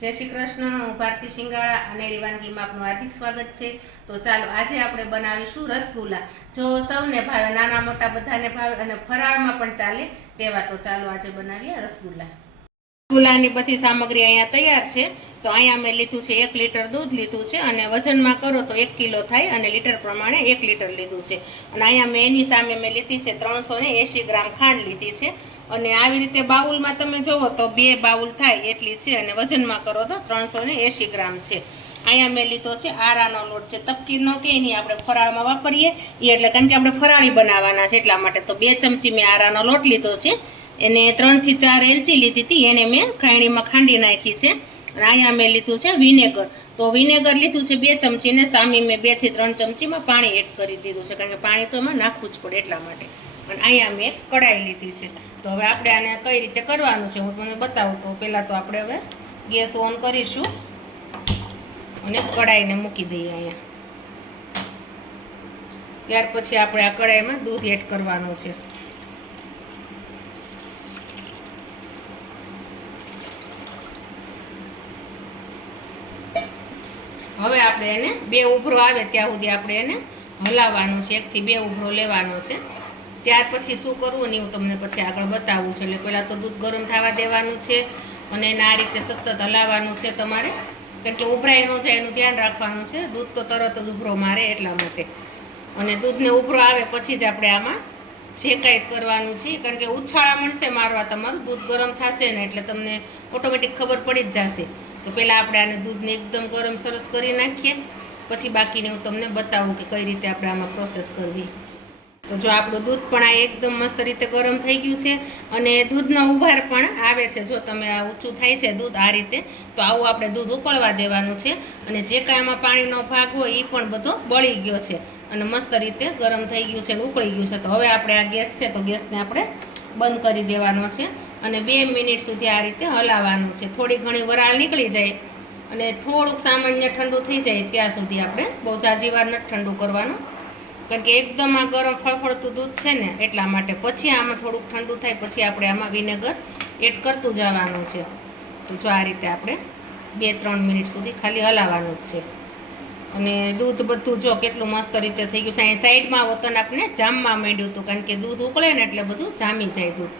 જય શ્રી કૃષ્ણ। હું ભારતી શિંગાળા અને વાનગીમાં આપનું હાર્દિક સ્વાગત છે। તો ચાલો આજે આપણે બનાવીશું રસગુલ્લા। જો સૌને ભાવે, નાના મોટા બધાને ભાવે અને ફરાળમાં પણ ચાલે તેવા। તો ચાલો આજે બનાવીએ રસગુલ્લા। રસગુલ્લાની બધી સામગ્રી અહીંયા તૈયાર છે। તો અહીંયા મેં લીધું છે 1 લીટર દૂધ લીધું છે અને વજનમાં કરો તો 1 કિલો થાય અને લીટર પ્રમાણે 1 લીટર લીધું છે। અને અહીંયા મેં એની સામે મેં લીધી છે 380 ગ્રામ ખાંડ લીધી છે। અને આવી રીતે બાઉલમાં તમે જોવો તો 2 બાઉલ થાય એટલી છે અને વજનમાં કરો તો 380 ગ્રામ છે। અહીંયા મેં લીધો છે આરાનો લોટ છે, તપકીરનો કે નહીં, આપણે ફરાળમાં વાપરીએ એ, એટલે કારણ કે આપણે ફરાળી બનાવવાના છે એટલા માટે। તો 2 ચમચી મેં આરાનો લોટ લીધો છે। એને 3 થી 4 એલચી લીધી હતી, એને મેં ખાયણીમાં ખાંડી નાખી છે। અને અહીંયા મેં લીધું છે વિનેગર। તો વિનેગર લીધું છે 2 ચમચી ને સામી મેં 2 થી 3 ચમચીમાં પાણી એડ કરી દીધું છે, કારણ કે પાણી તો એમાં નાખવું જ પડે એટલા માટે। અને અહીંયા મેં કઢાઈ લીધી છે। તો હવે આપણે આને કઈ રીતે કરવાનું છે હું તમને બતાવું। તો પહેલાં તો આપણે હવે ગેસ ઓન કરીશું અને કઢાઈને મૂકી દઈએ અહીંયા। ત્યાર પછી આપણે આ કઢાઈમાં દૂધ એડ કરવાનું છે। હવે આપણે એને 2 ઉભરો આવે ત્યાં સુધી આપણે એને હલાવવાનું છે, 1 થી 2 ઉભરો લેવાનો છે। ત્યાર પછી શું કરવું ને હું તમને પછી આગળ બતાવું છું। એટલે પહેલાં તો દૂધ ગરમ થવા દેવાનું છે અને એને આ રીતે સતત હલાવવાનું છે તમારે, કારણ કે ઉભરાઈ ન જાય એનું ધ્યાન રાખવાનું છે। દૂધ તો તરત જ ઉભરો મારે એટલા માટે। અને દૂધને ઉભરો આવે પછી જ આપણે આમાં જે કાંઈ કરવાનું છે, કારણ કે ઉછાળા મળશે મારવા તમારું દૂધ ગરમ થશે ને એટલે તમને ઓટોમેટિક ખબર પડી જ જશે। તો પહેલાં આપણે આને દૂધને એકદમ ગરમ સરસ કરી નાખીએ, પછી બાકીને હું તમને બતાવું કે કઈ રીતે આપણે આમાં પ્રોસેસ કરવી। તો જો આપણું દૂધ પણ આ એકદમ મસ્ત રીતે ગરમ થઈ ગયું છે અને દૂધનો ઉભાર પણ આવે છે। જો તમે આ ઊંચું થાય છે દૂધ આ રીતે, તો આવું આપણે દૂધ ઉકળવા દેવાનું છે। અને જે કાંઈ આમાં પાણીનો ભાગ હોય એ પણ બધો બળી ગયો છે અને મસ્ત રીતે ગરમ થઈ ગયું છે અને ઉકળી ગયું છે। તો હવે આપણે આ ગેસ છે તો ગેસને આપણે બંધ કરી દેવાનો છે અને 2 મિનિટ સુધી આ રીતે હલાવવાનું છે। થોડી ઘણી વરાળ નીકળી જાય અને થોડુંક સામાન્ય ઠંડુ થઈ જાય ત્યાં સુધી આપણે, બહુ ઝાઝી વાર નથી ઠંડુ કરવાનું, કારણ કે એકદમ આ ગરમ ફળફળતું દૂધ છે ને એટલા માટે। પછી આમાં થોડુંક ઠંડુ થાય પછી આપણે આમાં વિનેગર એડ કરતું જવાનું છે। તો જો આ રીતે આપણે 2-3 મિનિટ સુધી ખાલી હલાવવાનું જ છે। અને દૂધ બધું જો કેટલું મસ્ત રીતે થઈ ગયું છે। અહીં સાઈડમાં વતન આપણે જામવા માંડ્યું હતું, કારણ કે દૂધ ઉકળે ને એટલે બધું જામી જાય દૂધ।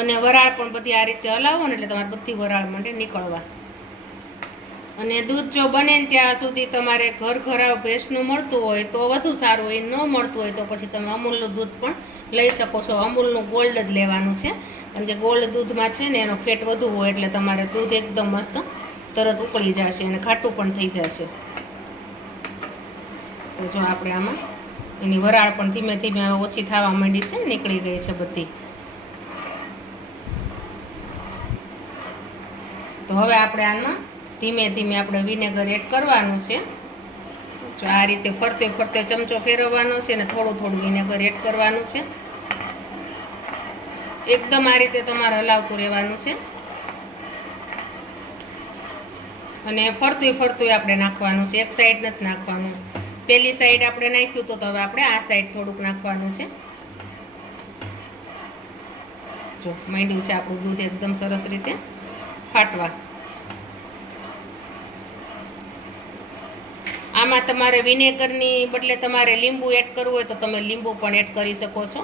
અને વરાળ પણ બધી આ રીતે હલાવો ને એટલે તમારે બધી વરાળ માંડે નીકળવા। અને દૂધ જો બને ને ત્યાં સુધી તમારે ઘરાવ ભેંસનું મળતું હોય તો વધુ સારું હોય, ન મળતું હોય તો પછી તમે અમૂલનું દૂધ પણ લઈ શકો છો। અમૂલનું ગોલ્ડ જ લેવાનું છે, કારણ કે ગોલ્ડ દૂધમાં છે ને એનો ફેટ વધુ હોય એટલે તમારે દૂધ એકદમ મસ્ત તરત ઉકળી જશે અને ખાટું પણ થઈ જશે। તો જો આપણે આમાં એની વરાળ પણ ધીમે ધીમે ઓછી થવા માંડી છે, નીકળી ગઈ છે બધી। તો હવે આપણે આમાં ધીમે ધીમે આપણે વિનેગર એડ કરવાનું છે। જો આ રીતે ફરતે ફરતે ચમચો ફેરવવાનો છે અને થોડું થોડું વિનેગર એડ કરવાનું છે। એકદમ આ રીતે તમારે હલાવતું રહેવાનું છે અને ફરતું ફરતું આપણે નાખવાનું છે, એક સાઈડ નથી નાખવાનું। પેલી સાઈડ આપણે નાખ્યું તો હવે આપણે આ સાઈડ થોડુંક નાખવાનું છે। જો માંડ્યું છે આપણું દૂધ એકદમ સરસ રીતે ફાટવા। આમાં તમારે વિનેગરની બદલે તમારે લીંબુ એડ કરવું હોય તો તમે લીંબુ પણ એડ કરી શકો છો,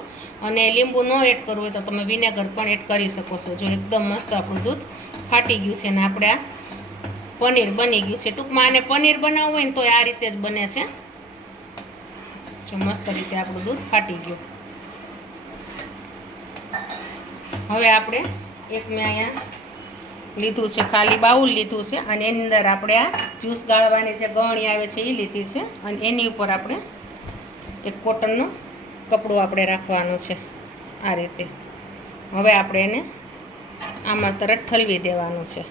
અને લીંબુ ન એડ કરવું હોય તો તમે વિનેગર પણ એડ કરી શકો છો। જો એકદમ મસ્ત આપણું દૂધ ફાટી ગયું છે ને આપણે આ પનીર બની ગયું છે। ટૂંકમાં આને પનીર બનાવવું હોય ને તો આ રીતે જ બને છે। જો મસ્ત રીતે આપણું દૂધ ફાટી ગયું। હવે આપણે એક મેં અહીંયા લીધું છે ખાલી બાઉલ લીધું છે અને એની અંદર આપણે આ જ્યુસ ગાળવાની જે ગળણી આવે છે એ લીધી છે અને એની ઉપર આપણે એક કોટનનું કપડું આપણે રાખવાનું છે આ રીતે। હવે આપણે એને આમાં તરત ઠલવી દેવાનું છે।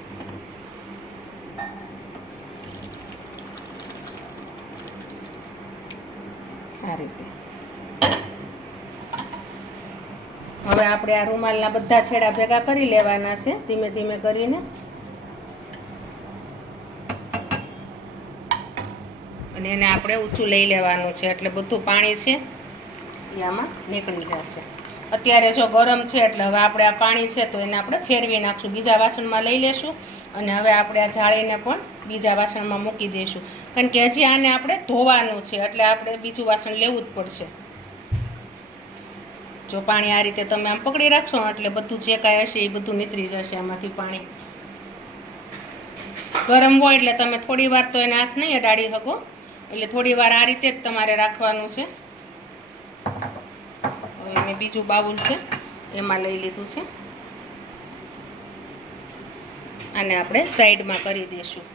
આ રીતે હવે આપણે આ રૂમાલના બધા છેડા ભેગા કરી લેવાના છે ધીમે ધીમે કરીને, અને એને આપણે ઊંચું લઈ લેવાનું છે એટલે બધું પાણી છે એ આમાં નીકળી જશે। અત્યારે જો ગરમ છે એટલે હવે આપણે આ પાણી છે તો એને આપણે ફેરવી નાખશું, બીજા વાસણમાં લઈ લેશું અને હવે આપણે આ જાળીને પણ બીજા વાસણમાં મૂકી દઈશું, કારણ કે હજી આને આપણે ધોવાનું છે, એટલે આપણે બીજું વાસણ લેવું જ પડશે. જો પાણી આ રીતે તમે આમ પકડી રાખશો એટલે બધું જે કાંઈ હશે એ બધું નીતરી જશે આમાંથી પાણી. ગરમ હોય એટલે તમે થોડી વાર તો એને હાથ નહીં અડાડી શકો, એટલે થોડી વાર આ રીતે જ તમારે રાખવાનું છે. હવે મેં બીજું બાઉલ છે એમાં લઈ લીધું છે, આને આપણે સાઈડમાં કરી દઈશું.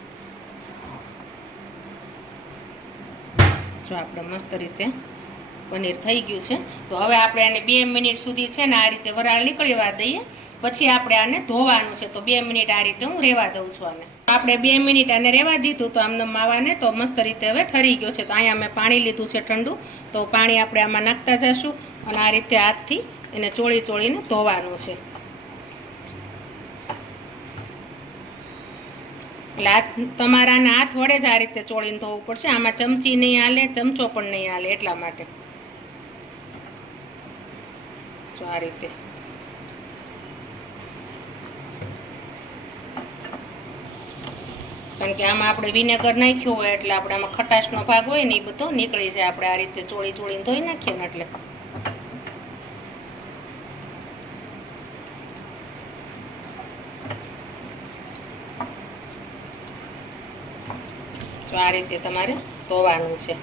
જો આપણે મસ્ત રીતે પનીર થઈ ગયું છે, તો હવે આપણે આને 2 મિનિટ સુધી છે ને આ રીતે વરાળ નીકળવા દઈએ, પછી આપણે આને ધોવાનું છે. તો 2 મિનિટ આ રીતે હું રહેવા દઉં છું આને. આપણે 2 મિનિટ આને રહેવા દીધું તો આમને માવાને તો મસ્ત રીતે હવે ઠરી ગયો છે. તો અહીંયા મેં પાણી લીધું છે ઠંડુ, તો પાણી આપણે આમાં નાખતા જશું અને આ રીતે હાથથી એને ચોળીને ધોવાનું છે. એટલે તમારા હાથ વડે જ આ રીતે ચોળીને ધોવું પડશે. આમાં ચમચી નહીં હાલે, ચમચો પણ નહીં હાલે, એટલા માટે. જો આ રીતે કારણ કે આમાં આપણે વિનેગર નાખ્યું હોય એટલે આપણે આમાં ખટાશનો ભાગ હોય ને એ બધો નીકળી જાય. આપણે આ રીતે ચોળીને ધોઈ નાખીએ ને એટલે. તો આ રીતે તમારે ધોવાનું છે.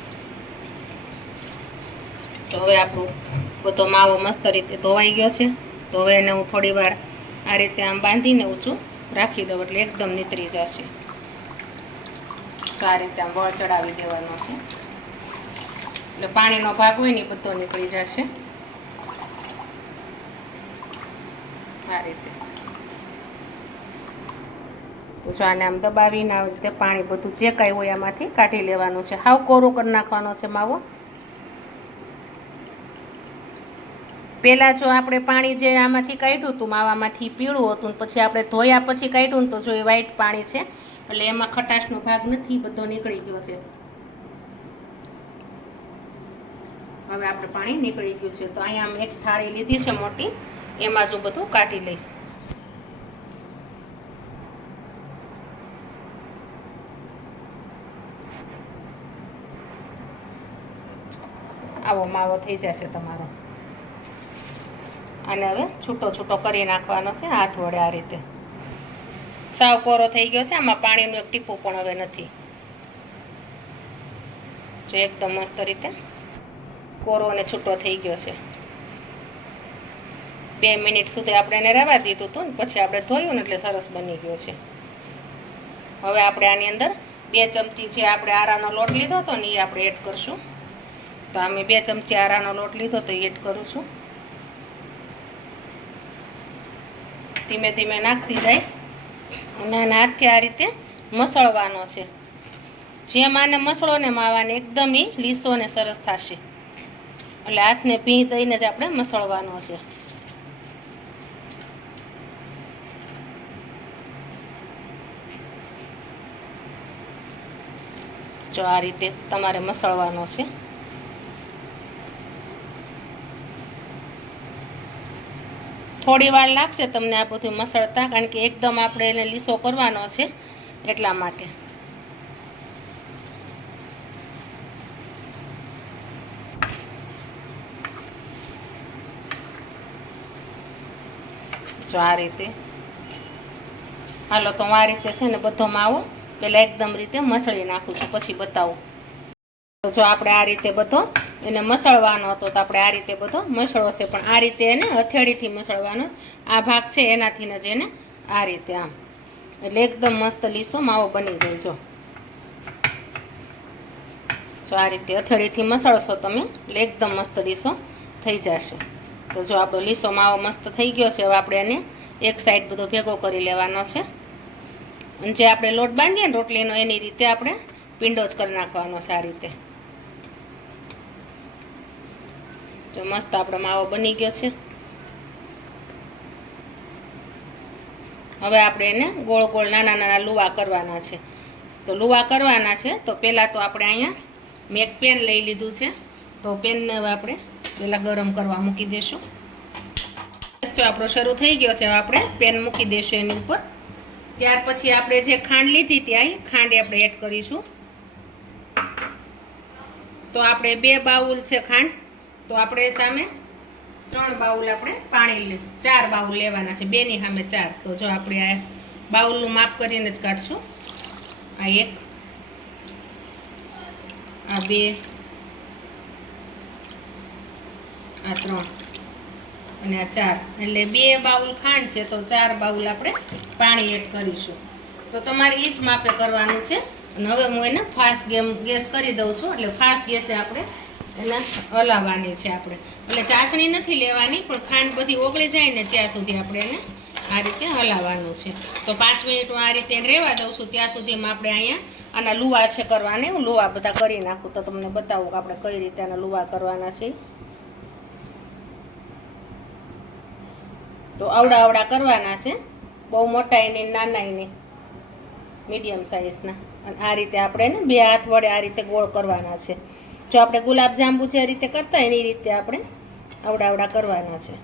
તો હવે આપણું બધો માવો મસ્ત રીતે ધોવાઈ ગયો છે. તો હવે એને હું થોડી વાર આ રીતે આમ બાંધીને ઊંચું રાખી દઉં એટલે એકદમ નીતરી જશે. તો આ રીતે આમ વળ ચડાવી દેવાનો છે એટલે પાણીનો ભાગ હોય ને બધો નીકળી જશે. આ રીતે તો જો આને આમ દબાવીને આવી રીતે પાણી બધું જે કાંઈ હોય આમાંથી કાઢી લેવાનું છે. હાવ કોરું કરી નાખવાનો છે માવો. પહેલાં જો આપણે પાણી જે આમાંથી કાઢ્યું હતું માવામાંથી પીળું હતું, પછી આપણે ધોયા પછી કાઢ્યું ને તો જો એ વ્હાઈટ પાણી છે, એટલે એમાં ખટાશનો ભાગ નથી, બધો નીકળી ગયો છે. હવે આપણે પાણી નીકળી ગયું છે. તો અહીંયા મેં એક થાળી લીધી છે મોટી, એમાં જો બધું કાઢી લઈશ. આવો માવો થઈ જશે તમારો. આને હવે છૂટો કરી નાખવાનો છે હાથ વડે આ રીતે. સાવ કોરો થઈ ગયો છે, આમાં પાણીનું એક ટીપું પણ હવે નથી. જો એકદમ મસ્ત રીતે કોરો અને છૂટો થઈ ગયો છે. 2 મિનિટ સુધી આપણે એને રહેવા દીધું હતું ને પછી આપણે ધોયું ને એટલે સરસ બની ગયો છે. હવે આપણે આની અંદર 2 ચમચી જે આપણે આરાનો લોટ લીધો હતો ને એ આપણે એડ કરશું. તો અમે 2 ચમચી આરાનો લોટ લીધો તો એડ કરું છું. ધીમે ધીમે નાખતી જઈશ અને હાથથી આ રીતે મસળવાનો છે. જેમ આને મસળો ને માવાને એકદમ લીસો ને સરસ થશે, એટલે હાથને ભીં દઈને જ આપણે મસળવાનો છે. જો આ રીતે તમારે મસળવાનો છે. થોડી વાર લાગશે તમને આ બધું મસળતા, કારણ કે એકદમ આપણે એને લીસો કરવાનો છે એટલા માટે. જો આ રીતે હાલો. તો હું આ રીતે છે ને બધો માવો પહેલાં એકદમ રીતે મસળી નાખું છું, પછી બતાવું. તો જો આપણે આ રીતે બધો એને મસળવાનો હતો તો આપણે આ રીતે બધો મસળો છે, પણ આ રીતે એને હથેળીથી મસળવાનો. આ ભાગ છે એનાથી જ એને આ રીતે આમ, એટલે એકદમ મસ્ત લીસો માવો બની જાય. જો આ રીતે હથેળીથી મસળશો તમે એટલે એકદમ મસ્ત લીસો થઈ જશે. તો જો આપણો લીસો માવો મસ્ત થઈ ગયો છે. હવે આપણે એને એક સાઈડ બધો ભેગો કરી લેવાનો છે, અને જે આપણે લોટ બાંધીએ ને રોટલીનો એની રીતે આપણે પીંડો જ કરી નાખવાનો છે આ રીતે. જો મસ્ત આપણો માવો બની ગયો છે. હવે આપણે એને ગોળ ગોળ નાના નાના લુવા કરવાના છે. તો લુવા કરવાના છે તો પહેલાં તો આપણે અહીંયા મેં એક પેન લઈ લીધું છે, તો પેનને હવે આપણે પહેલાં ગરમ કરવા મૂકી દઈશું. જો આપણો શરૂ થઈ ગયો છે, હવે આપણે પેન મૂકી દઈશું એની ઉપર. ત્યાર પછી આપણે જે ખાંડ લીધી ત્યાં ખાંડ આપણે એડ કરીશું. તો આપણે 2 બાઉલ છે ખાંડ, તો આપણે સામે 3 બાઉલ આપણે પાણી 4 બાઉલ લેવાના છે, 2 ની સામે 4. તો જો આપણે આ બાઉલનું માપ કરીને જ કાઢશું. આ 1, આ 2, આ 3 અને આ 4. એટલે 2 બાઉલ ખાંડ છે તો 4 બાઉલ આપણે પાણી એડ કરીશું. તો તમારે એ જ માપે કરવાનું છે. અને હવે હું એને ફાસ્ટ ગેસ કરી દઉં છું. એટલે ફાસ્ટ ગેસે આપણે એને હલાવવાની છે આપણે. એટલે ચાસણી નથી લેવાની, પણ ખાંડ બધી ઓગળી જાય ને ત્યાં સુધી આપણે એને આ રીતે હલાવવાનું છે. તો 5 મિનિટ હું આ રીતે રહેવા દઉં છું. ત્યાં સુધીમાં આપણે અહીંયા આના લુવા છે કરવાને. હું લુવા બધા કરી નાખું તો તમને બતાવું કે આપણે કઈ રીતે આના લુવા કરવાના છે. તો આવડા કરવાના છે, બહુ મોટા નહીં નાના નહીં, મીડિયમ સાઈઝના. અને આ રીતે આપણે ને 2 હાથ વડે આ રીતે ગોળ કરવાના છે. જો આપણે ગુલાબ જાંબુ જે રીતે કરતા એની રીતે આપણે આવડા કરવાના છે.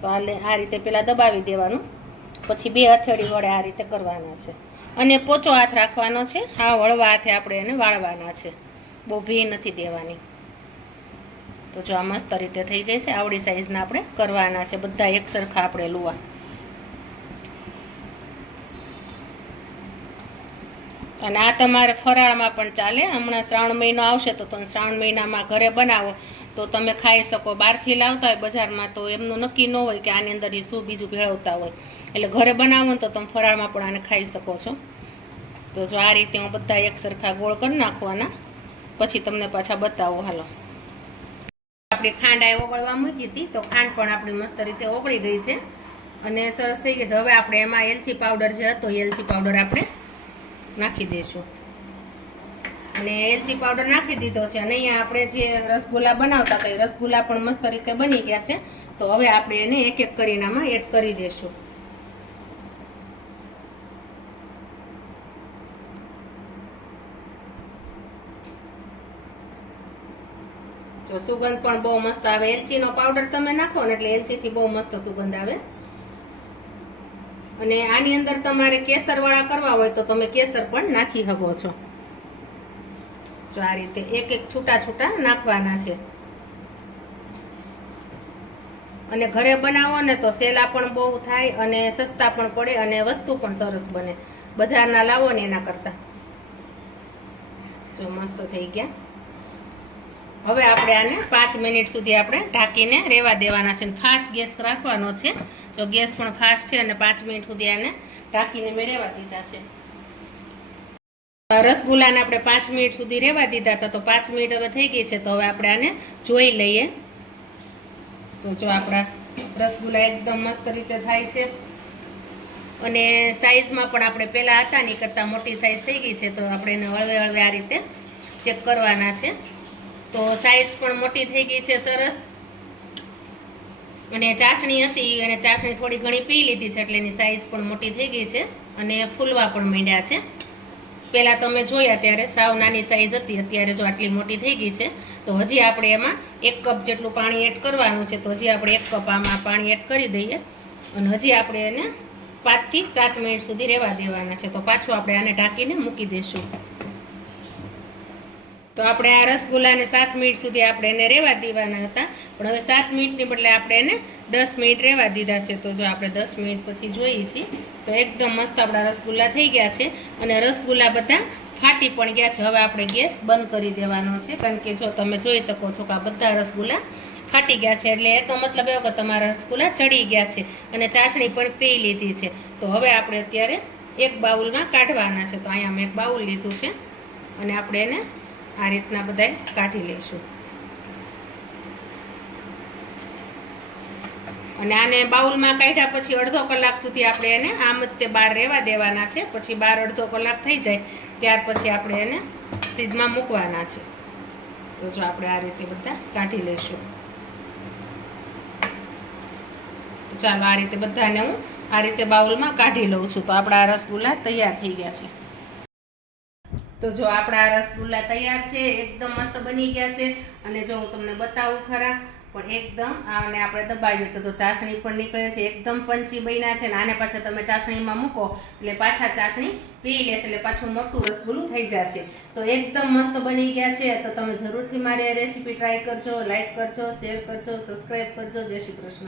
તો આ રીતે પેલા દબાવી દેવાનું, પછી 2 હથેળી વડે આ રીતે કરવાના છે. અને પોચો હાથ રાખવાનો છે. હા, હળવા હાથે આપણે એને વાળવાના છે, બહુ ભી નથી દેવાની. તો જો આ મસ્ત રીતે થઈ જશે. આવડી સાઈઝના આપણે કરવાના છે બધા એક સરખા આપણે લુવા. અને આ તમારે ફરાળમાં પણ ચાલે. હમણાં શ્રાવણ મહિનો આવશે તો તમે શ્રાવણ મહિનામાં ઘરે બનાવો તો તમે ખાઈ શકો. બહારથી લાવતા હોય બજારમાં તો એમનું નક્કી ન હોય કે આની અંદર શું બીજું ભેળવતા હોય. એટલે ઘરે બનાવો ને તો તમે ફરાળમાં પણ આને ખાઈ શકો છો. તો જો આ રીતે હું બધા એક સરખા ગોળ કરી નાખવાના, પછી તમને પાછા બતાવો. હાલો, આપણી ખાંડ આ ઓગળવા મૂકી હતી તો ખાંડ પણ આપણી મસ્ત રીતે ઓગળી ગઈ છે અને સરસ થઈ ગઈ છે. હવે આપણે એમાં એલચી પાવડર જે હતો એલચી પાવડર આપણે નાખી દઈશું. અને એલચી પાવડર નાખી દીધો છે. અને અહીંયા આપણે જે રસગુલ્લા બનાવતા હતા એ રસગુલ્લા પણ મસ્ત રીતે બની ગયા છે. તો હવે આપણે એને એક એક કરીને આમાં એડ કરી દઈશું. જો સુગંધ પણ બહુ મસ્ત આવે. એલચીનો પાવડર તમે નાખો ને એટલે એલચીથી બહુ મસ્ત સુગંધ આવે. અને આની અંદર તમારે કેસરવાળા કરવા હોય તો તમે કેસર પણ નાખી શકો છો. જો આ રીતે એક એક છૂટા નાખવાના છે. અને ઘરે બનાવો ને તો સેલા પણ બહુ થાય અને સસ્તા પણ પડે અને વસ્તુ પણ સરસ બને. બજારના લાવો ને એના કરતા. જો મસ્ત થઈ ગયા. હવે આપણે આને 5 મિનિટ સુધી આપણે ઢાંકીને રહેવા દેવાના છે. ફાસ્ટ ગેસ રાખવાનો છે. જો ગેસ પણ ફાસ્ટ છે અને 5 મિનિટ સુધી આને ઢાંકીને મેં રહેવા દીધા છે. રસગુલ્લાને આપણે 5 મિનિટ સુધી રહેવા દીધા હતા. તો 5 મિનિટ હવે થઈ ગઈ છે. તો હવે આપણે આને જોઈ લઈએ. તો જો આપણા રસગુલ્લા એકદમ મસ્ત રીતે થાય છે. અને સાઈઝમાં પણ આપણે પહેલાં હતા ને કરતાં મોટી સાઈઝ થઈ ગઈ છે. તો આપણે એને હળવે આ રીતે ચેક કરવાના છે. તો સાઈઝ પણ મોટી થઈ ગઈ છે સરસ. અને ચાસણી હતી અને ચાસણી થોડી ઘણી પી લીધી છે એટલે એની સાઈઝ પણ મોટી થઈ ગઈ છે અને ફૂલવા પણ માંડ્યા છે. પહેલાં તમે જોયા ત્યારે સાવ નાની સાઈઝ હતી, અત્યારે જો આટલી મોટી થઈ ગઈ છે. તો હજી આપણે એમાં 1 કપ જેટલું પાણી એડ કરવાનું છે. તો હજી આપણે 1 કપ આમાં પાણી એડ કરી દઈએ અને હજી આપણે એને 5 થી 7 મિનિટ સુધી રહેવા દેવાના છે. તો પાછું આપણે આને ઢાંકીને મૂકી દઈશું. તો આપણે આ રસગુલ્લાને 7 મિનિટ સુધી આપણે એને રહેવા દેવાના હતા, પણ હવે 7 મિનિટની બદલે આપણે એને 10 મિનિટ રહેવા દીધા છે. તો જો આપણે 10 મિનિટ પછી જોઈએ છીએ તો એકદમ મસ્ત આપણા રસગુલ્લા થઈ ગયા છે અને રસગુલ્લા બધા ફાટી પણ ગયા છે. હવે આપણે ગેસ બંધ કરી દેવાનો છે, કારણ કે જો તમે જોઈ શકો છો કે આ બધા રસગુલ્લા ફાટી ગયા છે. એટલે એ તો મતલબ એવો કે તમારા રસગુલ્લા ચડી ગયા છે અને ચાસણી પણ પી લીધી છે. તો હવે આપણે અત્યારે એક બાઉલમાં કાઢવાના છે. તો અહીંયા મેં એક બાઉલ લીધું છે અને આપણે એને આ રીતના બધાય કાઢી લઈશું. અને આને બાઉલમાં કાઢ્યા પછી અડધો કલાક સુધી આપણે એને આમ જ તે બહાર રહેવા દેવાના છે. પછી બહાર અડધો કલાક થઈ જાય ત્યાર પછી આપણે એને ફ્રીજમાં મૂકવાના છે. તો જો આપણે આ રીતે બધા કાઢી લઈશું. ચાલો આ રીતે બધાને હું આ રીતે બાઉલમાં કાઢી લઉં છું. તો આપણા રસગુલ્લા તૈયાર થઈ ગયા છે. તો જો આપણા રસગુલ્લા તૈયાર છે, એકદમ મસ્ત બની ગયા છે. અને જો હું તમને બતાવું ખરા પણ એકદમ આને આપણે દબાવીએ તો જો ચાસણી પણ નીકળે છે, એકદમ પંચી બન્યા છે. ને આને પાછા તમે ચાસણીમાં મૂકો એટલે પાછા ચાસણી પી લેશે, એટલે પાછું મોટું રસગુલ્લું થઈ જશે. તો એકદમ મસ્ત બની ગયા છે. તો તમે જરૂરથી મારી આ રેસીપી ટ્રાય કરજો, લાઈક કરજો, શેર કરજો, સબસ્ક્રાઈબ કરજો. જય શ્રી કૃષ્ણ.